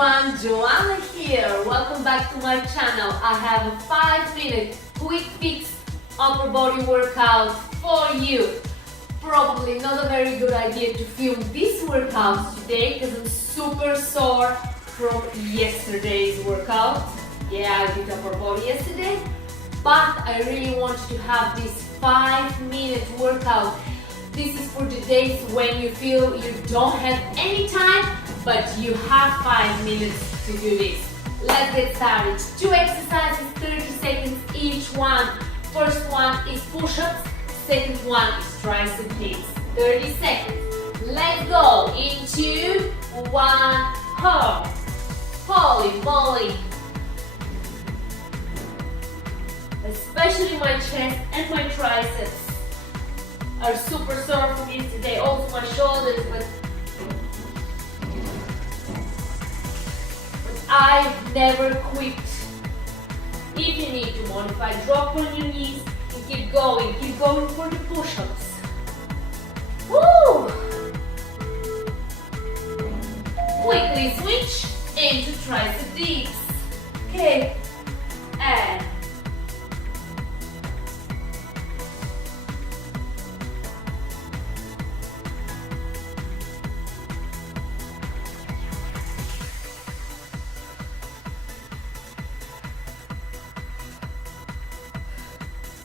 everyone, Joanna here. Welcome back to my channel. I have a 5-minute quick fix upper body workout for you. Probably not a very good idea to film this workout today because I'm super sore from yesterday's workout. Yeah, I did upper body yesterday, but I really want to have this 5-minute workout. This is for the days when you feel you don't have any time, but you have 5 minutes to do this. Let's get started. 2 exercises, 30 seconds each one. First one is push-ups, second one is tricep dips. 30 seconds. Let's go. In 2, 1, hold. Holy moly. Especially my chest and my triceps are super sore from yesterday. Also my shoulders, but I never quit. If you need to modify, drop on your knees and keep going for the push-ups. Woo! Quickly switch into tricep dips. Okay, and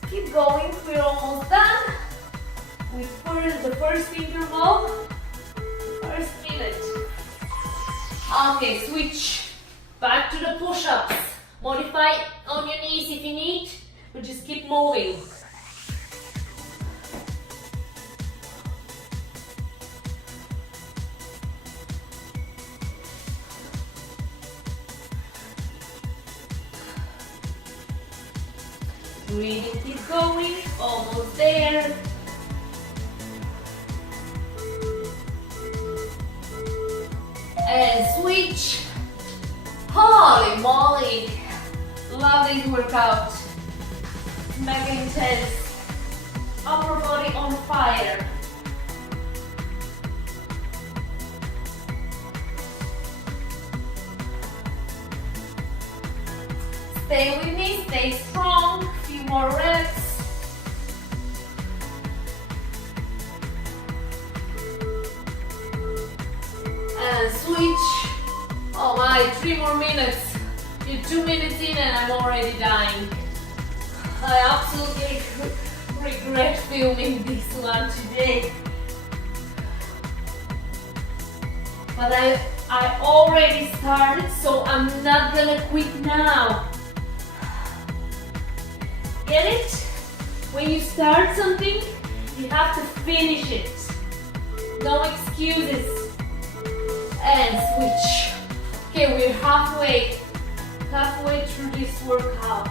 keep going, we're almost done with the first interval, first minute. Okay, switch back to the push-ups. Modify on your knees if you need, but just keep moving. Breathing, keep going, almost there. And switch. Holy moly. Love this workout. It's mega intense. Upper body on fire. Stay with me, stay strong. Few more reps. And switch. Oh my, 3 more minutes. You're 2 minutes in and I'm already dying. I absolutely regret filming this one today. But I already started, so I'm not gonna quit now. Get it? When you start something, you have to finish it. No excuses. And switch. Okay, we're halfway through this workout.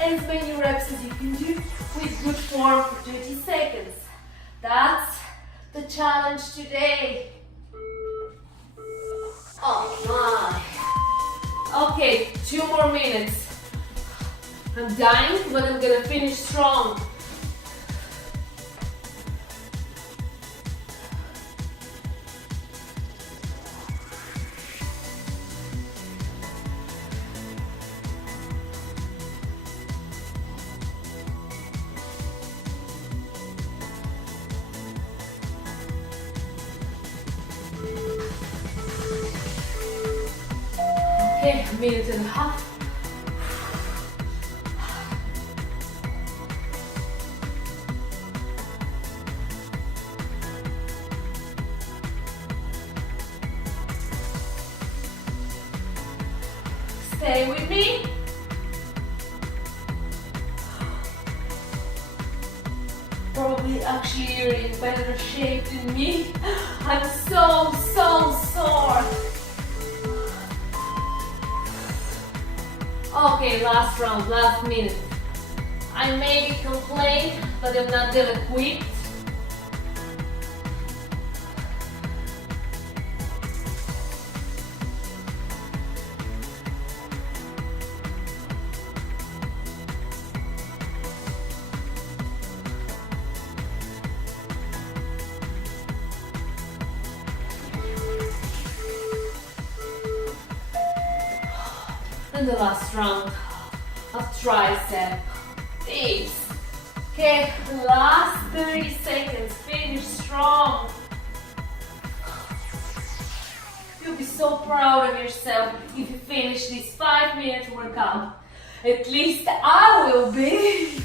As many reps as you can do with good form for 30 seconds. That's the challenge today. Oh my. Okay, 2 more minutes. I'm dying, but I'm gonna finish strong. Okay, a minute and a half. Stay with me. Probably actually you're in better shape than me. I'm so sore. Okay, last round, last minute. I maybe complain, but I'm not gonna quit. And the last round of tricep dips. Okay, last 30 seconds, finish strong. You'll be so proud of yourself if you finish this 5-minute workout. At least I will be.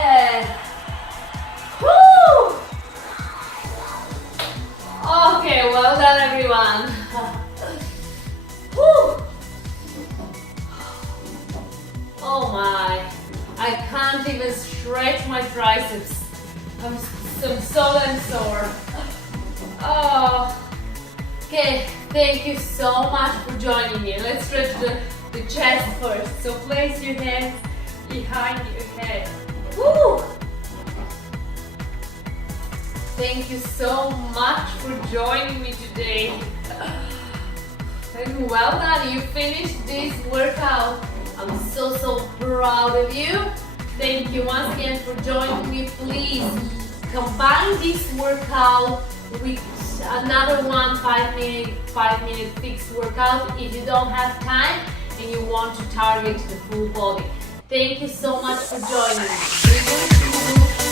And whoo! Okay, well done everyone. Whoo! Oh my, I can't even stretch my triceps. I'm so sore. Oh. Okay, thank you so much for joining me. Let's stretch the chest first. So place your hands behind your head. Woo! Thank you so much for joining me today. And well done, you finished this workout. I'm so proud of you. Thank you once again for joining me. Please combine this workout with another 5-minute fixed workout if you don't have time and you want to target the full body. Thank you so much for joining me.